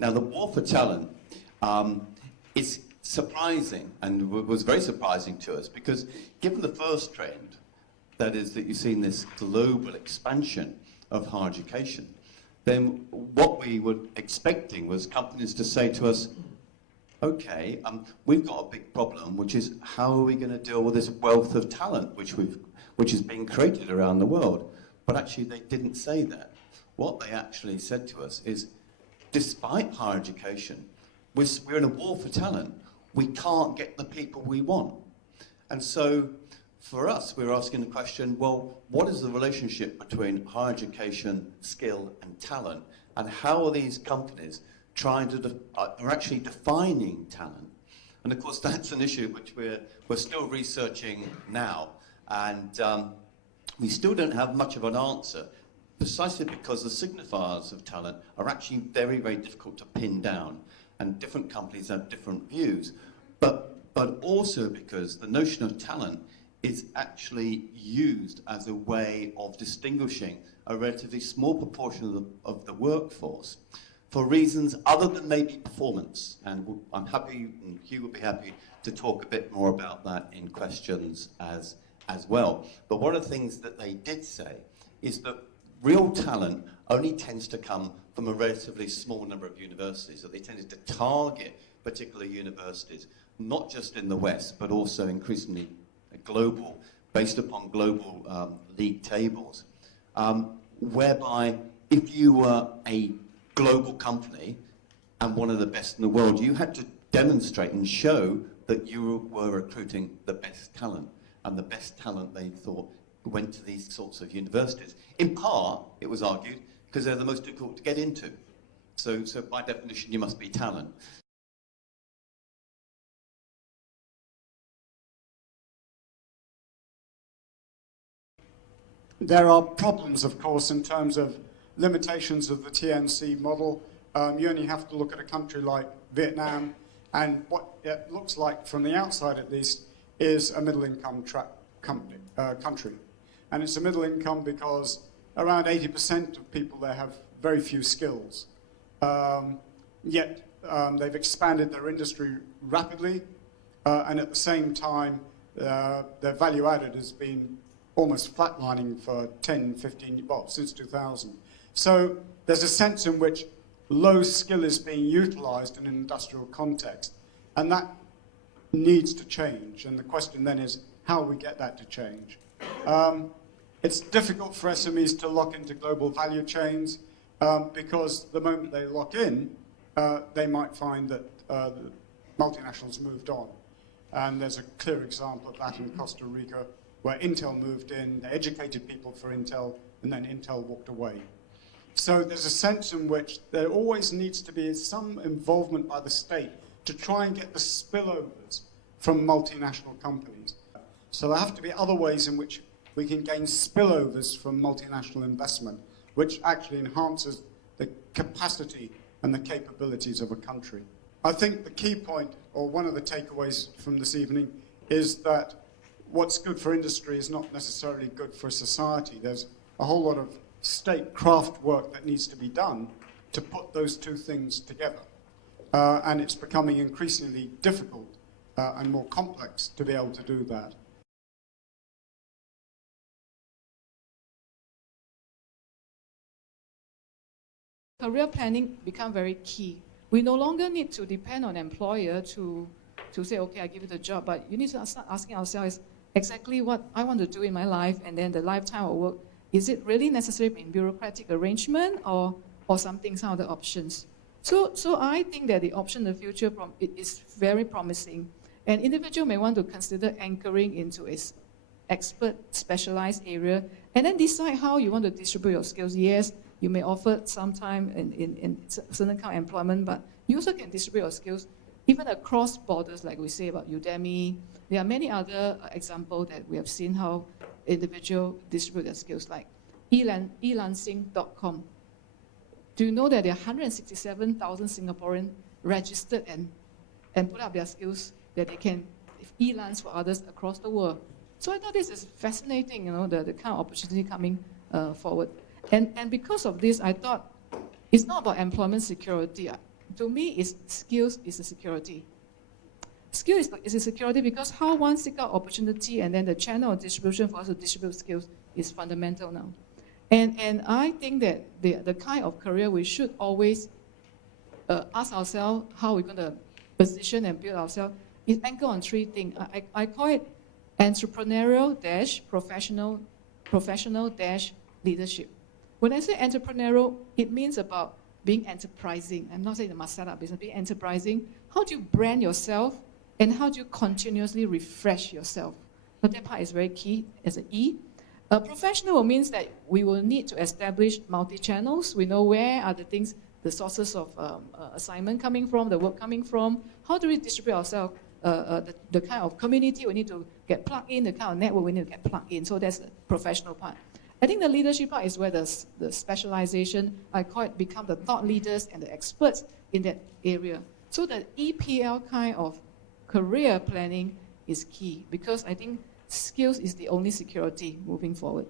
Now, the war for talent is surprising, and was very surprising to us, because given the first trend, that is that you've seen this global expansion of higher education, then what we were expecting was companies to say to us, okay, we've got a big problem, which is how are we going to deal with this wealth of talent which is being created around the world? But actually they didn't say that. What they actually said to us is, despite higher education, we're in a war for talent. We can't get the people we want. And so for us, we're asking the question, well, what is the relationship between higher education, skill, and talent? And how are these companies trying to, are actually defining talent? And of course, that's an issue which we're still researching now. And we still don't have much of an answer, precisely because the signifiers of talent are actually very, very difficult to pin down. And different companies have different views. But also because the notion of talent is actually used as a way of distinguishing a relatively small proportion of the workforce for reasons other than maybe performance. And I'm happy, and Hugh will be happy to talk a bit more about that in questions as well. But one of the things that they did say is that real talent only tends to come from a relatively small number of universities, that they tended to target particular universities, not just in the West, but also increasingly global, based upon global league tables, whereby if you were a global company and one of the best in the world, you had to demonstrate and show that you were recruiting the best talent, and the best talent, they thought, went to these sorts of universities. In part, it was argued, because they're the most difficult to get into. So by definition, you must be talent. There are problems, of course, in terms of limitations of the TMC model. You only have to look at a country like Vietnam, and what it looks like from the outside, at least, is a middle-income country. And it's a middle income because around 80% of people there have very few skills. Yet they've expanded their industry rapidly, and at the same time, their value added has been almost flatlining for 10, 15, well, since 2000. So there's a sense in which low skill is being utilized in an industrial context, and that needs to change. And the question then is, how we get that to change? It's difficult for SMEs to lock into global value chains because the moment they lock in, they might find that the multinationals moved on. And there's a clear example of that in Costa Rica, where Intel moved in, they educated people for Intel, and then Intel walked away. So there's a sense in which there always needs to be some involvement by the state to try and get the spillovers from multinational companies. So there have to be other ways in which we can gain spillovers from multinational investment, which actually enhances the capacity and the capabilities of a country. I think the key point, or one of the takeaways from this evening, is that what's good for industry is not necessarily good for society. There's a whole lot of statecraft work that needs to be done to put those two things together. And it's becoming increasingly difficult and more complex to be able to do that. Career planning become very key. We no longer need to depend on employer to say, okay, I give you the job, but you need to start asking ourselves exactly what I want to do in my life, and then the lifetime of work. Is it really necessary in bureaucratic arrangement or some other options? So I think that the option in the future is very promising. An individual may want to consider anchoring into its expert specialized area and then decide how you want to distribute your skills. Yes, you may offer some time in certain kind of employment, but you also can distribute your skills even across borders, like we say about Udemy. There are many other examples that we have seen how individuals distribute their skills, likeelancing.com. Do you know that there are 167,000 Singaporeans registered and put up their skills that they can e-lance for others across the world? So I thought this is fascinating, the kind of opportunity coming forward. And because of this, I thought it's not about employment security. to me, skills is a security. Skill is a security because how one seek out opportunity and then the channel of distribution for us to distribute skills is fundamental now. And I think that the kind of career we should always ask ourselves how we're going to position and build ourselves is anchored on three things. I call it entrepreneurial-professional-leadership. When I say entrepreneurial, it means about being enterprising. I'm not saying you must set up business, being enterprising. How do you brand yourself and how do you continuously refresh yourself? But that part is very key as an E. Professional means that we will need to establish multi-channels. We know where are the things, the sources of assignment coming from, the work coming from. How do we distribute ourselves? The kind of community we need to get plugged in, the kind of network we need to get plugged in. So that's the professional part. I think the leadership part is where the specialization, I call it, become the thought leaders and the experts in that area. So the EPL kind of career planning is key because I think skills is the only security moving forward.